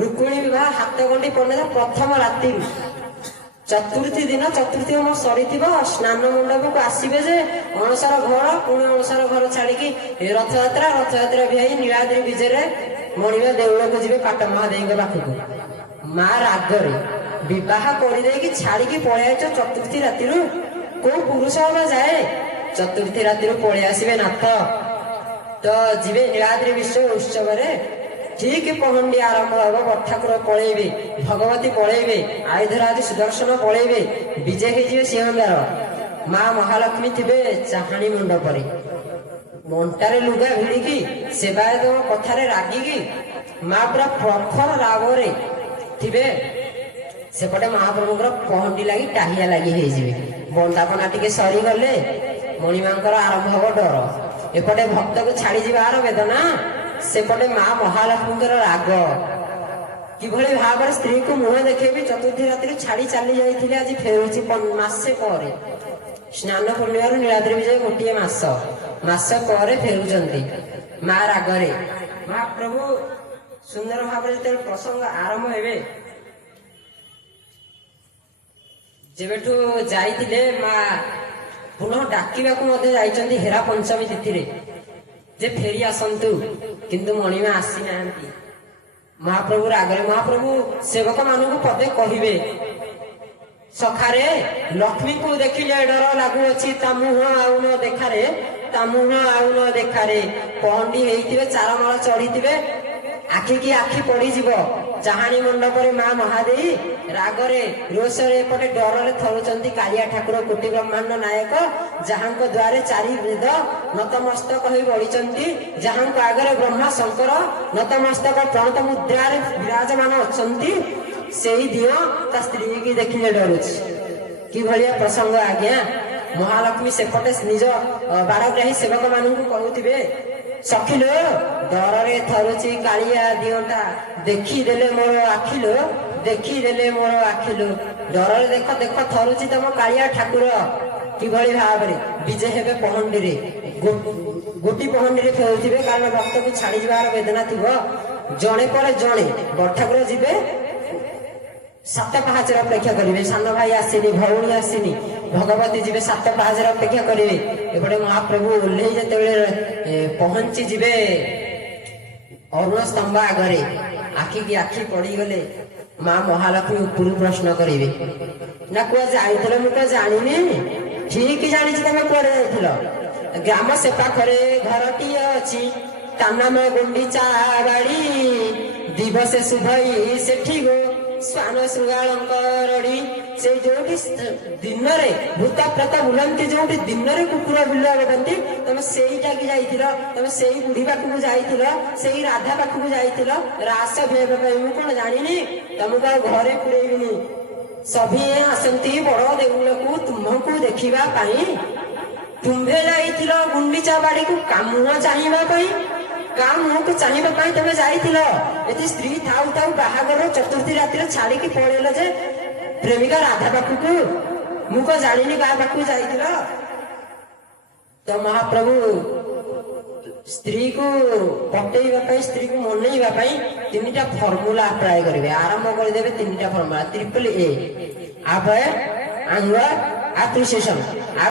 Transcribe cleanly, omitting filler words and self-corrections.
ରୁକ୍ମିଣୀ ବିବାହ ହାତ ଗଣ୍ଡି ପଡ଼ିଲା ପ୍ରଥମ ରାତିରୁ ଚତୁର୍ଥୀ ଦିନ ଚତୁର୍ଥୀ ହୋମ ସରିଥିବ ସ୍ନାନ ମଣ୍ଡପକୁ ଆସିବେ ଯେ ଅଣସାର ଘର ପୁଣି ଅଣସାର ଘର ଛାଡିକି ରଥଯାତ୍ରା ଭିଆଇ ନୀଳାଦ୍ରି ବିଜେରେ ମଣିମା ଦେଉଳକୁ ଯିବେ ପାଟ ମହାଦେବୀଙ୍କ ପାଖକୁ। ମା ରାଗରେ ବିବାହ କରିଦେଇକି ଛାଡିକି ପଳେଇଆଛ ଚତୁର୍ଥୀ ରାତିରୁ। କୋଉ ପୁରୁଷ ହବା ଯାଏ ଚତୁର୍ଥୀ ରାତିରୁ ପଳେଇ ଆସିବେ ନାଥ। ତ ଯିବେ ନୀଳାଦ୍ରି ବିଜେ ଉତ୍ସବରେ। ଠିକ ପହଣ୍ଡି ଆରମ୍ଭ ହବ, ବଡ଼ଠାକୁର ପଳେଇବେ, ଭଗବତୀ ପଳେଇବେ, ଆୟୁଧରାଜ ସୁଦର୍ଶନ ପଳେଇବେ, ବିଜେ ହେଇଯିବେ ସିଂହଦ୍ୱାର। ମା ମହାଲକ୍ଷ୍ମୀ ଥିବେ ଚାହାଣୀ ମଣ୍ଡପରେ, ମଣ୍ଟାରେ ଲୁଗା ଭିଡ଼ିକି ସେବାୟତଙ୍କ କଥାରେ ରାଗିକି ମା ପୁରା ପ୍ରଖର ରାଗରେ ଥିବେ। ସେପଟେ ମହାପ୍ରଭୁଙ୍କର ପହଣ୍ଡି ଲାଗି ଟାହିଆ ଲାଗି ହେଇଯିବେ। ବନ୍ଦାପନା ଟିକେ ସରିଗଲେ ମଣିମାଙ୍କର ଆରମ୍ଭ ହବ ଡର। ଏପଟେ ଭକ୍ତକୁ ଛାଡିଯିବାର ବେଦନା, ସେପଟେ ମା ମହାଲକ୍ଷ୍ମୀଙ୍କର ରାଗ। କିଭଳି ଭାବରେ ସ୍ତ୍ରୀକୁ ମୁହଁ ଦେଖେଇବି। ଚତୁର୍ଥୀ ରାତିରୁ ଛାଡି ଚାଲି ଯାଇଥିଲେ, ଆଜି ଫେରୁଛି ମାସେ ପରେ। ସ୍ନାନ ପୂର୍ଣ୍ଣିମାରୁ ନୀଳାଦ୍ରି ବିଜେ ଗୋଟିଏ ମାସ ପରେ ଫେରୁଛନ୍ତି ମା ରାଗରେ। ମହାପ୍ରଭୁ ସୁନ୍ଦର ଭାବରେ ଯେତେବେଳେ ପ୍ରସଙ୍ଗ ଆରମ୍ଭ ହେବେ, ଯେବେଠୁ ଯାଇଥିଲେ ମା ପୁନଃ ଡାକିବାକୁ ମଧ୍ୟ ଯାଇଛନ୍ତି ହେରା ପଞ୍ଚମୀ ତିଥିରେ ଯେ ଫେରି ଆସନ୍ତୁ, କିନ୍ତୁ ମଣିମା ଆସିନାହାନ୍ତି। ମହାପ୍ରଭୁ ରାଗରେ ମହାପ୍ରଭୁ ସେବକ ମାନଙ୍କୁ ପଦେ କହିବେ, ସଖାରେ ଲକ୍ଷ୍ମୀକୁ ଦେଖିଲେ ଡର ଲାଗୁଅଛି, ତା ମୁହଁ ଆଉ ନ ଦେଖାରେ, ତା ମୁହଁ ଆଉ ନ ଦେଖାରେ। ପହଣ୍ଡି ହେଇଥିବେ, ଚାରମାଳ ଚଢିଥିବେ, ଆଖିକି ଆଖି ପଡିଯିବ। ଚାହାଣୀ ମଣ୍ଡପରେ ମା ମହାଦେବୀ ରାଗରେ ରୋଷରେ ଏପଟେ ଡରରେ ଥରୁଛନ୍ତି କାଳିଆ ଠାକୁର, କୋଟି ବ୍ରହ୍ମାଣ୍ଡ ନାୟକ, ଯାହାଙ୍କ ଦ୍ୱାରେ ଚାରି ବେଦ ନତମସ୍ତକ ହୋଇ ବଢିଛନ୍ତି, ଯାହାଙ୍କ ଆଗରେ ବ୍ରହ୍ମା ଶଙ୍କର ନତମସ୍ତକ ପ୍ରଣତ ମୁଦ୍ରାରେ ବିରାଜମାନ ଅଛନ୍ତି। ସେଇ ଦିନ ତା ସ୍ତ୍ରୀ କି ଦେଖିଲେ ଡରୁଛି। କିଭଳିଆ ପ୍ରସଙ୍ଗ ଆଜ୍ଞା। ମହାଲକ୍ଷ୍ମୀ ସେପଟେ ନିଜ ବାରଗ୍ରାହୀ ସେବକ ମାନଙ୍କୁ କହୁଥିବେ, ସଖିଲୋ ଡରରେ ଥରୁଛି କାଳିଆ ଦିଅଟା, ଦେଖିଦେଲେ ମୋର ଆଖିଲୋ, ଦେଖିଦେଲେ ମୋର ଆଖିଲୋ। ଡରରେ ଦେଖ ଦେଖ ଥରୁଛି ତମ କାଳିଆ ଠାକୁର। କିଭଳି ଭାବରେ ବିଜେ ହେବେ ପହଣ୍ଡିରେ, ଗୋଟି ପହଣ୍ଡିରେ ଫେରୁଥିବେ, କାରଣ ଭକ୍ତକୁ ଛାଡିଯିବାର ବେଦନା ଥିବ। ଜଣେ ପରେ ଜଣେ ବଡ଼ଠାକୁର ଯିବେ, ସାତ ପାହାଚରେ ଅପେକ୍ଷା କରିବେ। ସାନ ଭାଇ ଆସିନି, ଭଉଣୀ ଆସିନି, ଭଗବତୀ ଯିବେ, ସାତ ପାହାଚରେ ଅପେକ୍ଷା କରିବେ। ଏପଟେ ମହାପ୍ରଭୁ ଓହ୍ଲେଇ ଯେତେବେଳେ ପହଞ୍ଚି ଯିବେ ଅରୁଣ ସ୍ତମ୍ଭ ଆଗରେ, ଆଖିକି ଆଖି ପଡିଗଲେ ମା ମହାଲକ୍ଷ୍ମୀ ଉପରୁ ପ୍ରଶ୍ନ କରିବେ, ନା କୁଆଡେ ଯାଇଥିଲ? ମୁଁ ତ ଜାଣିନି। ଠିକ ଜାଣିଛି ତମେ କୁଆଡେ ଯାଇଥିଲ। ଗ୍ରାମ ସେ ପାଖରେ ଘରଟିଏ ଅଛି, ତା ନାମ ଗୁଣ୍ଡିଚା ବାଡ଼ି। ଦିବସେ ଶୁଭଇ ସେଠି ଗୋ ଶ୍ୱାନ ଶୃଗାଳଙ୍କରଡି। ସେ ଯୋଉଠି ଦିନରେ ଭୂତ ପ୍ରେତ ବୁଲନ୍ତି, ଯୋଉଠି ଦିନରେ କୁକୁର ବିଲୁଆ ବୋଲନ୍ତି, ତମେ ସେଇଟାକି ଯାଇଥିଲ। ତମେ ସେଇ ବୁଢୀ ପାଖକୁ ଯାଇଥିଲ, ସେଇ ରାଧା ପାଖକୁ ଯାଇଥିଲ ରାସ ଭେଦ ପାଇଁ। ମୁଁ କଣ ଜାଣିନି? ତମକୁ ଆଉ ଘରେ ପୁରେଇବିନି। ସଭିଏ ଆସନ୍ତି ବଡ ଦେଉଳକୁ ତୁମକୁ ଦେଖିବା ପାଇଁ। ତୁମ୍ଭେ ଯାଇଥିଲ ଗୁଣ୍ଡିଚା ବାଡିକୁ କାମୁହ ଚାହିଁବା ପାଇଁ। କା ମୁହଁକୁ ଚାହିଁବା ପାଇଁ ତମେ ଯାଇଥିଲ। ଏଠି ସ୍ତ୍ରୀ ଥାଉ ଥାଉ ବାହାଘର ଚତୁର୍ଥୀ ରାତିରେ ଛାଡିକି ପଳେଇଲ ଯେ ପ୍ରେମିକା ରାଧା ପାଖକୁ। ମୁଁ କଣ ଜାଣିନି କାହା ପାଖକୁ ଯାଇଥିଲ? ତ ମହାପ୍ରଭୁ ସ୍ତ୍ରୀକୁ ପଟେଇବା ପାଇଁ, ସ୍ତ୍ରୀକୁ ମନେଇବା ପାଇଁ ତିନିଟା ଫର୍ମୁଲା ଆପ୍ଲାଏ କରିବେ। ଆରମ୍ଭ କରିଦେବେ ତିନିଟା ଫର୍ମୁଲା, ଟ୍ରିପଲ ଏ, ଆଭୟ, ଆଙ୍ଗର, ଆପ୍ରିସିଏସନ।